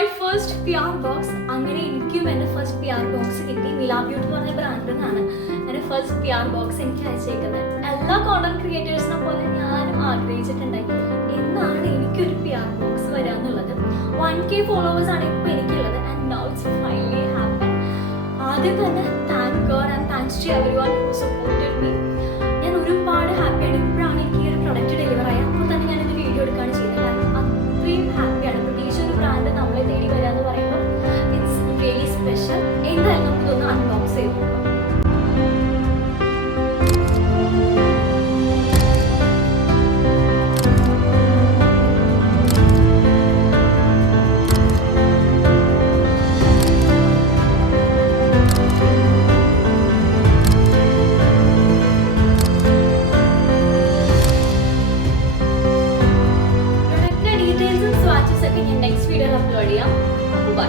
My first PR box. അങ്ങനെ എനിക്കും എൻ്റെ ഫസ്റ്റ് PR ബോക്സ് കിട്ടി. മില ബ്യൂട്ടി എന്ന് പറഞ്ഞ ബ്രാൻഡിൽ നിന്നാണ് എൻ്റെ ഫസ്റ്റ് PR ബോക്സ് എനിക്ക് അയച്ചേക്കുന്നത്. എല്ലാ കോണ്ടന്റ് ക്രിയേറ്റേഴ്സിനെ പോലെ ഞാനും ആഗ്രഹിച്ചിട്ടുണ്ടായി എന്നാണ് എനിക്കൊരു PR ബോക്സ് വരിക എന്നുള്ളത്. 1K ഫോളോവേഴ്സ് ആണ് ഇപ്പോൾ എനിക്കുള്ളത്. And now it's finally happen. ആദ്യം തന്നെ thank God and thanks to everyone who supported me. ഞാൻ ഒരുപാട് ഹാപ്പിയാണ്. ഇപ്പോഴാണ് എനിക്ക് ഈ ഒരു പ്രൊഡക്റ്റ് ഡെലിവർ ആയത്. അപ്പോൾ തന്നെ ഞാനിത് വീഡിയോ എടുക്കുകയാണ് ചെയ്തത്. കാരണം അത്രയും ഹാപ്പിയാണ്. പ്രത്യേകിച്ച് ഒരു ബ്രാൻഡ് നമ്മളെ തേടി വരിക എന്ന് പറയുമ്പോൾ ഇറ്റ്സ് റിയലി സ്പെഷ്യൽ. എന്തായാലും നമുക്കിതൊന്ന് അൺബോക്സ് ചെയ്ത് നോക്കാം. നെക്സ്റ്റ് വീഡിയോയിൽ അപ്ലോഡ് ചെയ്യാം. അപ്പോൾ ബൈ.